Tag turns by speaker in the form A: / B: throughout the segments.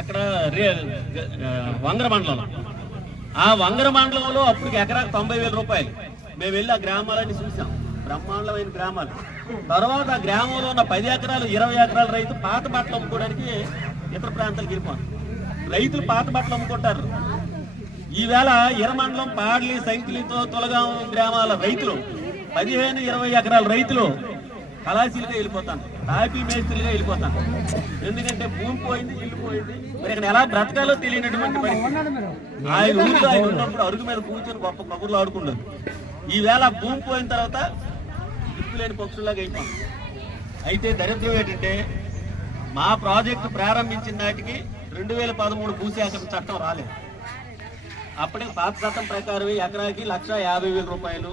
A: ఎక్కడ రే వంగర మండలంలో. ఆ వంగర మండలంలో అప్పటికి ఎకరాకు తొంభై వేల రూపాయలు. మేము వెళ్ళి ఆ గ్రామాలన్నీ చూసాం. బ్రహ్మాండమైన గ్రామాలు. తర్వాత ఆ గ్రామంలో ఉన్న పది ఎకరాలు ఇరవై ఎకరాల రైతు పాత బట్టలు అమ్ముకోవడానికి ఇతర ప్రాంతాలకు వెళ్ళిపోను రైతులు పాత బట్టలు అమ్ముకుంటారు. ఈవేళ ఇరమండలం పాడ్లి సంకిలితో తొలగాం గ్రామాల రైతులు పదిహేను ఇరవై ఎకరాల రైతులు కళాశీలుగా వెళ్ళిపోతాను తాపీ మేస్త్రిగా వెళ్ళిపోతాను. ఎందుకంటే భూమి పోయింది ఇల్లు పోయింది. మరి ఇక్కడ ఎలా బ్రతకాలో తెలియనటువంటి పరిస్థితి. ఆయన ఊరిలో ఆయన ఉన్నప్పుడు అరుగు మీద కూర్చొని గొప్ప కబుర్లు ఆడుకున్నారు ఈవేళ భూమి పోయిన తర్వాత దిక్కులేని పక్షుల్లాగా అయిపోయింది. అయితే దరిద్రం ఏంటంటే మా ప్రాజెక్టు ప్రారంభించిన నాటికి రెండు వేల పదమూడు భూసేకరణ చట్టం రాలేదు. అప్పటికి పాత చట్టం ప్రకారం ఎకరాకి లక్ష యాభై వేల రూపాయలు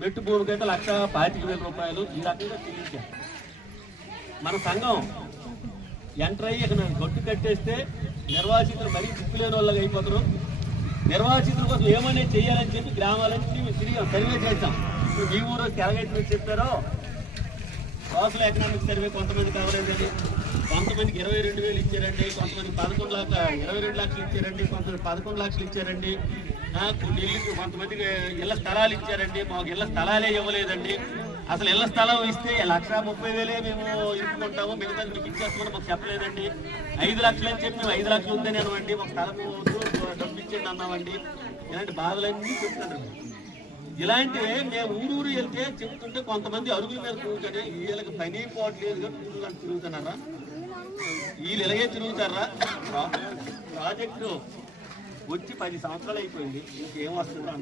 A: మెట్టు భూమికి అయితే లక్ష పాతిక వేల రూపాయలు ఈ రకంగా చెల్లించారు మన సంఘం ఎంటర్ అయ్యి ఇక్కడ గొట్టు కట్టేస్తే నిర్వాసితులు మరీ దిక్కులేని వాళ్ళగా అయిపోతారు. నిర్వాసితుల కోసం ఏమైనా చేయాలని చెప్పి గ్రామాలని తిరిగి సర్వే చేస్తాం ఇప్పుడు మీ ఊరు తెరగైతే చెప్పారో సోషల్ ఎకనామిక్ సర్వే కొంతమంది కవరేజ్ కొంతమందికి ఇరవై రెండు వేలు ఇచ్చారండి కొంతమంది పదకొండు లక్ష ఇరవై రెండు లక్షలు ఇచ్చారండి కొంతమంది పదకొండు లక్షలు ఇచ్చారండి. కొన్ని ఇల్లు కొంతమందికి ఇళ్ళ స్థలాలు ఇచ్చారండి మాకు ఇళ్ళ స్థలాలే ఇవ్వలేదండి. అసలు ఇళ్ళ స్థలం ఇస్తే లక్ష ముప్పై వేలే మేము ఇచ్చుకుంటాము మిగతా మీకు ఇచ్చేస్తామని మాకు చెప్పలేదండి. ఐదు లక్షలు అని చెప్పి మేము ఐదు లక్షలు ఉందని అనవండి మాకు స్థలం డబ్బు ఇచ్చేయండి అన్నామండి. ఇలాంటి బాధలన్నీ చెప్తున్నారు ఇలాంటివే మేము ఊరూరు వెళ్తే చెప్తుంటే కొంతమంది అరుగుల మీద కూర్చొని వీళ్ళకి పని పోవట్లేదు ఊరు తిరుగుతున్నారా? వీళ్ళు ఇలాగే తిరుగుతారా? ప్రాజెక్టు వచ్చి పది సంవత్సరాలు అయిపోయింది ఇంకేం వస్తుందా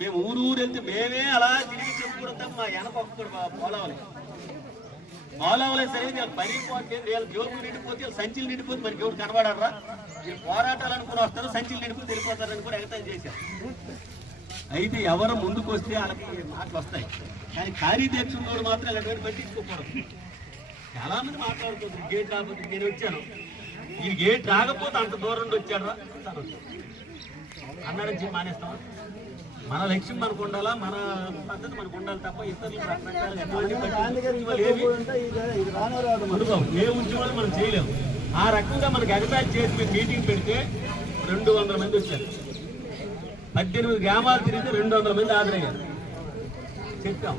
A: మేము ఊరు ఊరు వెళ్తే మేమే అలా తిరిగి చెప్పుకుంటాం మా వెనక ఒక్కడు పోలవాలి. పోలవలే సరే వీళ్ళకి పని పోతే వీళ్ళ జోబు నిండిపోతే వీళ్ళ సంచులు నిండిపోతే మరి ఎవరు కనబడారా? వీళ్ళు పోరాటాలు అనుకుని వస్తారు సంచులు నిండిపోతే వెళ్ళిపోతారని కూడా ఎగతం చేశారు. అయితే ఎవరు ముందుకు వస్తే వాళ్ళకి మాటలు వస్తాయి కానీ ఖాళీ తెచ్చుకున్నోడు మాత్రం ఇలాంటి పట్టించుకోకూడదు చాలా మంది మాట్లాడుతుంది గేట్ రాకపోతే నేను వచ్చాను. ఈ గేట్ రాకపోతే అంత దూరం నుండి వచ్చాడు రా. అన్నాడని చెప్పి మానేస్తాం మన లక్ష్యం మనకు ఉండాలా? మన పద్ధతి మనకు ఉండాలి తప్ప ఇతరులు అనుభవం ఏ ఉద్యమాలు మనం చేయలేము. ఆ రకంగా మనకి ఎగతాళి చేసి మీటింగ్ పెడితే రెండు వందల మంది వచ్చారు. పద్దెనిమిది గ్రామాలు తిరిగితే రెండు వందల మంది ఆదరయ్యారు. చెప్పాం.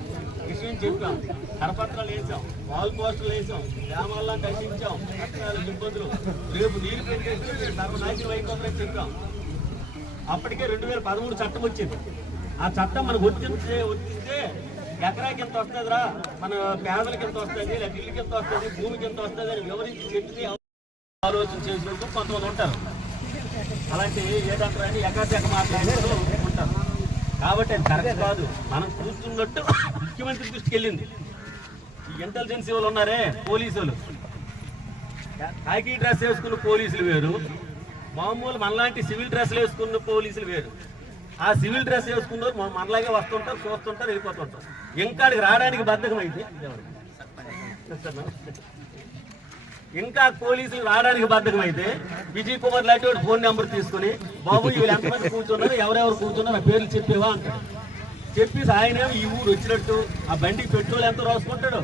A: విషయం చెప్పాం. కరపత్రాలు వేసాం. వాల్ పోస్టర్లు వేసాం. గ్రామాల్లో కట్టించాం కష్టాలు ఇబ్బందులు. రేపు నీరు పెట్టేస్తే సర్వనాశనం అయిపోతుందని చెప్పాం. అప్పటికే రెండు వేల పదమూడు చట్టం వచ్చింది. ఆ చట్టం మనకు వర్తించే వర్తిస్తే ఎకరాకి ఎంత వస్తుందిరా? మన పేదలకి ఎంత వస్తుంది? లేదా ఇల్లుకి ఎంత వస్తుంది? భూమికి ఎంత వస్తుంది? అని వివరించి చెప్పి ఆలోచన చేసిన కొంతమంది ఉంటారు. అలాంటి ఏదంటారు అని ఎకాచక మాట్లాడుతూ ఉంటారు. కాబట్టి అది కరెక్ట్ కాదు. మనం చూస్తున్నట్టు ముఖ్యమంత్రి దృష్టికి వెళ్ళింది. ఈ ఇంటెలిజెన్స్ వాళ్ళు ఉన్నారే పోలీసులు. కాకి డ్రెస్ వేసుకున్న పోలీసులు వేరు. మామూలు మనలాంటి సివిల్ డ్రెస్లు వేసుకున్న పోలీసులు వేరు. ఆ సివిల్ డ్రెస్ వేసుకున్నారు మనలాగే వస్తుంటారు చూస్తుంటారు వెళ్ళిపోతుంటారు. ఇంకా రావడానికి బద్ధకం అయితే ఇంకా పోలీసులు రావడానికి బద్ధకం అయితే విజయ్ కుమార్ లాంటి వాడు ఫోన్ నెంబర్ తీసుకుని బాబు వీళ్ళు ఎంతమంది కూర్చున్నారు? ఎవరెవరు కూర్చున్నారు? ఆ పేర్లు చెప్పేవా? అంట చెప్పి ఆయన ఈ ఊరు వచ్చినట్టు ఆ బండికి పెట్రోల్ ఎంత రాసుకుంటాడు?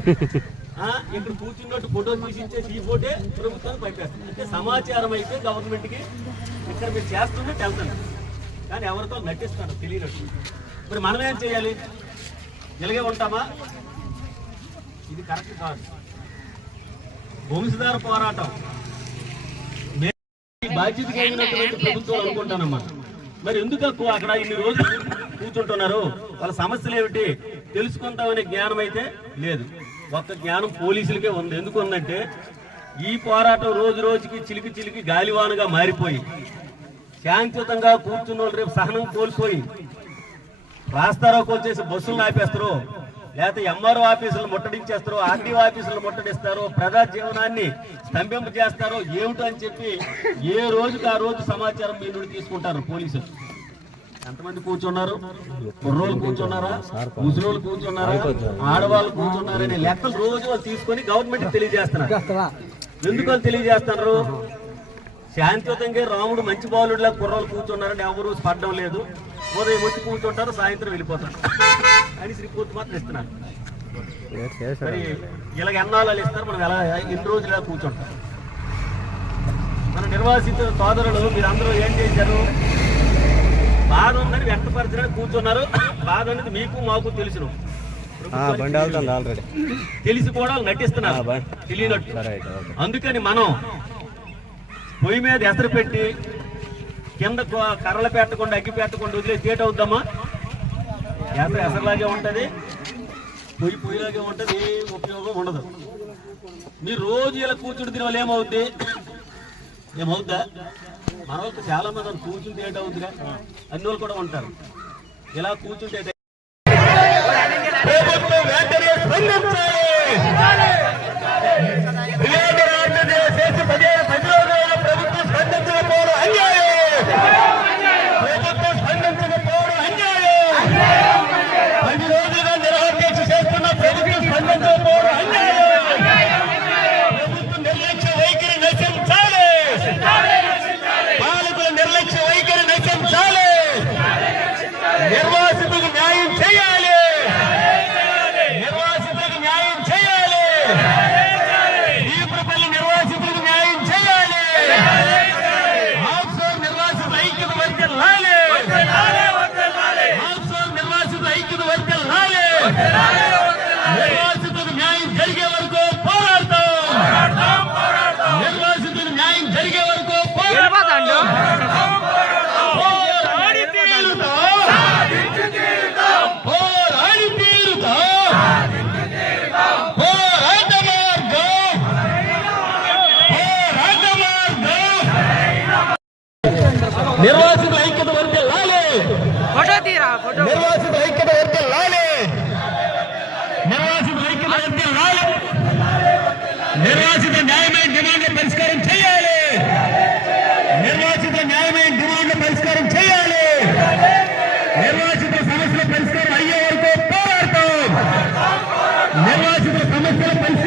A: ఆ, ఇక్కడ కూర్చున్నట్టు ఫోటో తీసి ఈ ఫోటే ప్రభుత్వానికి పంపేస్తాం అంటే సమాచారం అయితే గవర్నమెంట్కి ఇక్కడ మీరు చేస్తున్నట్టు వెళ్తాను. కానీ ఎవరితో నటిస్తాను తెలియనట్టు. మరి మనం ఏం చేయాలి? ఇలాగే ఉంటామా? ఇది కరెక్ట్ కాదు. వంశధార పోరాటం. బాధ్యత కలిగినటువంటి ప్రభుత్వం అనుకుంటానమ్మా. మరి ఎందుకు అక్కడ ఇన్ని రోజులు కూర్చుంటున్నారు. వాళ్ళ సమస్యలు ఏమిటి? తెలుసుకుంటామనే జ్ఞానం అయితే లేదు. ఒక్క జ్ఞానం పోలీసులకే ఉంది. ఎందుకు ఉందంటే ఈ పోరాటం రోజు రోజుకి చిలికి చిలికి గాలివానగా మారిపోయి శాంతియుతంగా కూర్చున్న వాళ్ళు రేపు సహనం కోల్పోయి రాస్తారోకి వచ్చేసి బస్సులు ఆపేస్తారు. లేకపోతే ఎంఆర్ఓ ఆఫీసులు ముట్టడించేస్తారు ఆర్డీఓ ఆఫీసులు ముట్టడిస్తారు ప్రజా జీవనాన్ని స్తంభింప చేస్తారు ఏమిటో అని చెప్పి ఏ రోజుకి ఆ రోజు సమాచారం మీ నుండి తీసుకుంటారు పోలీసులు? ఎంతమంది కూర్చున్నారు? కుర్రోళ్ళు కూర్చున్నారా? ముసలోళ్ళు కూర్చున్నారా? ఆడవాళ్ళు కూర్చున్నారనే లెక్కలు రోజు తీసుకొని గవర్నమెంట్ తెలియజేస్తున్నారు. ఎందుకు వాళ్ళు తెలియజేస్తున్నారు? శాంతియుతంగా రాముడు మంచి బాలుడిలా కుర్రోళ్ళు కూర్చున్నారని ఎవరు పడడం లేదు. ఉదయం వచ్చి కూర్చుంటారు సాయంత్రం వెళ్ళిపోతారు. అని రిపోర్ట్ మాత్రం ఇస్తున్నారు మరి ఇలాగ ఎన్నాళ్ళు ఇస్తారు మనం ఎలా ఎన్ని రోజులు ఇలా కూర్చుంటాం? మన నిర్వాసిత సోదరులు మీరందరూ ఏం చేశారు? బాధ ఉందని వ్యక్తపరచడానికి కూర్చున్నారు. బాధ అనేది మీకు మాకు తెలుసును. తెలిసి కూడా నటిస్తున్నారు. తెలియనట్టు. అందుకని మనం పొయ్యి మీద ఎసరు పెట్టి కింద కర్రలు పెట్టకుండా అగ్గి పెట్టకుండా వదిలేసి తేట అవుద్దామా ఎసరు ఎసరులాగే ఉంటుంది. పొయ్యి పొయ్యిలాగే ఉంటుంది. ఉపయోగం ఉండదు. మీరు రోజు ఇలా కూర్చుని దీని వాళ్ళు ఏమవుద్ది? ఏమవుద్దా? మన వాళ్ళకి చాలా మంది కూర్చుని తేట అవుతుందిగా అన్ని వాళ్ళు కూడా ఉంటారు. ఇలా కూర్చుంటే ¡Vamos!